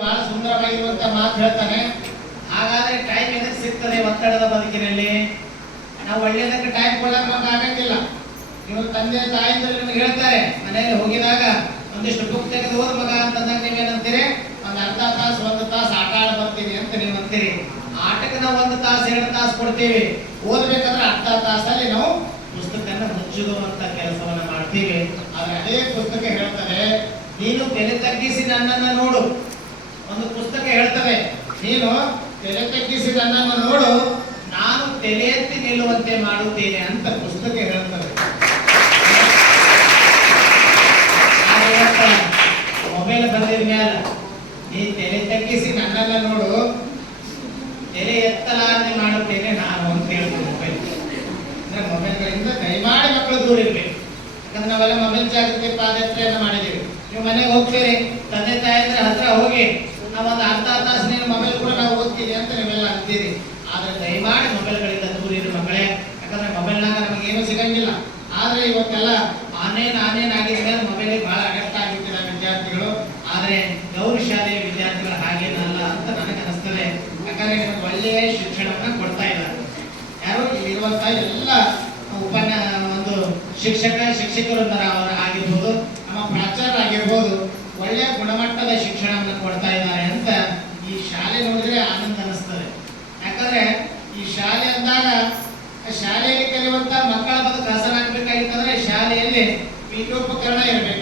ಬಹಳ ಸುಂದರವಾಗಿರುವಂತ ಮಾತು ಹೇಳ್ತಾನೆ. ಹಾಗಾದ್ರೆ ಟೈಮ್ ಎದಕ್ಕೆ ಸಿಗ್ತದೆ ಒತ್ತಡದ ಬದುಕಿನಲ್ಲಿ? ನಾವು ಒಳ್ಳೆಯದಕ್ಕೆ ಟೈಮ್ ಕೊಡಕ್ ನಮ್ಗೆ ಆಗಂಗಿಲ್ಲ. ನೀವು ತಂದೆ ತಾಯಿಂದರು ನಿಮ್ಗೆ ಹೇಳ್ತಾರೆ, ಮನೆಯಲ್ಲಿ ಹೋಗಿದಾಗ ಒಂದಿಷ್ಟು ಬುಕ್ ತೆಗೆದು ಮಗ ಅಂತಂದಾಗ ನೀವೇನಂತೀರಿ? ಒಂದು ಅರ್ಧ ತಾಸು, ಒಂದು ತಾಸು ಆಟ ಆಡ ಬರ್ತೀನಿ ಅಂತ ನೀವು ಅಂತೀರಿ ಆಟಕ್ಕೆ ನಾವು ಒಂದು ತಾಸು, ಎರಡು ತಾಸು ಕೊಡ್ತೀವಿ. ಓದ್ಬೇಕಾದ್ರೆ ಅರ್ಧ ತಾಸಲ್ಲಿ ನಾವು ಪುಸ್ತಕನ ಮುಚ್ಚುವಂತ ಕೆಲಸವನ್ನ ಮಾಡ್ತೀವಿ. ಆದ್ರೆ ಅದೇ ಪುಸ್ತಕ ಹೇಳ್ತಾರೆ, ನೀನು ಬೆಲೆ ತಗ್ಗಿಸಿ ನನ್ನನ್ನ ನೋಡು. ಒಂದು ಪುಸ್ತಕ ಹೇಳ್ತವೆ. ನೀನು ತಲೆ ತಗ್ಗಿಸಿದ ನನ್ನನ್ನು ನೋಡು, ನಾನು ತಲೆ ಎತ್ತಿ ನಿಲ್ಲುವಂತೆ ಮಾಡುತ್ತೇನೆ ಅಂತ ಪುಸ್ತಕ ಹೇಳ್ತವೆ. ಮೊಬೈಲ್ ಬಂದಿದ ಮ್ಯಾಲ. ನೀ ತಲೆ ತಗ್ಗಿಸಿ ನನ್ನನ್ನ ನೋಡು ತಲೆ ಎತ್ತಲಾರದೆ ಮಾಡುತ್ತೇನೆ ನಾನು ಅಂತ ಹೇಳ್ತೇನೆ ಮೊಬೈಲ್. ಅಂದ್ರೆ ಮೊಬೈಲ್ಗಳಿಂದ ದಯಮಾಡಿ ಮಕ್ಕಳು ದೂರ ಇರ್ಬೇಕು. ಯಾಕಂದ್ರೆ ನಾವೆಲ್ಲ ಮೊಬೈಲ್ ಜಾಗೃತಿ ಪಾದಯಾತ್ರೆಯನ್ನು ಮಾಡಿದ್ದೀವಿ. ನೀವು ಮನೆಗೆ ಹೋಗ್ತೀರಿ, ತಂದೆ ತಾಯಂದ್ರ ಹತ್ರ ಹೋಗಿ ನಾವು ಒಂದು ಅರ್ಧ ತಾಸು ನೀನು ಮೊಬೈಲ್ ಕೂಡ ನಾವು ಓದ್ತೀವಿ ಅಂತ ನೀವೆಲ್ಲ ಅಂತೀರಿ. ಆದ್ರೆ ದಯಮಾಡಿ ಮೊಬೈಲ್ಗಳಿಂದ ದೂರ ಇರಿ ಮಕ್ಕಳೇ. ಯಾಕಂದ್ರೆ ಮೊಬೈಲ್ನಾಗ ನಮಗೆ ಏನು ಸಿಗಂಗಿಲ್ಲ. ಆದ್ರೆ ಇವತ್ತೆಲ್ಲ ಆನ್ಲೈನ್ ಆನ್ಲೈನ್ ಆಗಿದ ಮೇಲೆ ಮೊಬೈಲಿಗೆ ಭಾಳ ಅಡಕ್ಟ್ ಆಗಿರ್ತೀರ ವಿದ್ಯಾರ್ಥಿಗಳು. ಆದ್ರೆ ಗೌರಿ ಶಾಲೆಯ ವಿದ್ಯಾರ್ಥಿಗಳು ಹಾಗೇನಲ್ಲ ಅಂತ ನನಗೆ ಅನಿಸ್ತದೆ ಯಾಕಂದ್ರೆ ನಿಮಗೆ ಒಳ್ಳೆಯ ಶಿಕ್ಷಣವನ್ನು ಕೊಡ್ತಾ ಇಲ್ಲ ಯಾರು ಇಲ್ಲಿರುವಂತ ಎಲ್ಲ ಉಪನ್ಯ, ಒಂದು ಶಿಕ್ಷಕ, ಶಿಕ್ಷಕರು ಆಗಿರ್ಬೋದು, ನಮ್ಮ ಪ್ರಾಚಾರ್ಯರಾಗಿರ್ಬೋದು ಒಳ್ಳೆಯ ಗುಣಮಟ್ಟದ ಶಿಕ್ಷಣವನ್ನು ಕೊಡ್ತಾ ಅಂತಂದ್ರೆ ಈ ಶಾಲೆ ಅಂದಾಗ ಶಾಲೆಯಲ್ಲಿ ಕಲಿಯುವಂತ ಮಕ್ಕಳ ಬದುಕು ಹಸನಾಗಬೇಕಾಗಿತ್ತಂದ್ರೆ ಶಾಲೆಯಲ್ಲಿ ಪೀಠೋಪಕರಣ ಇರಬೇಕು.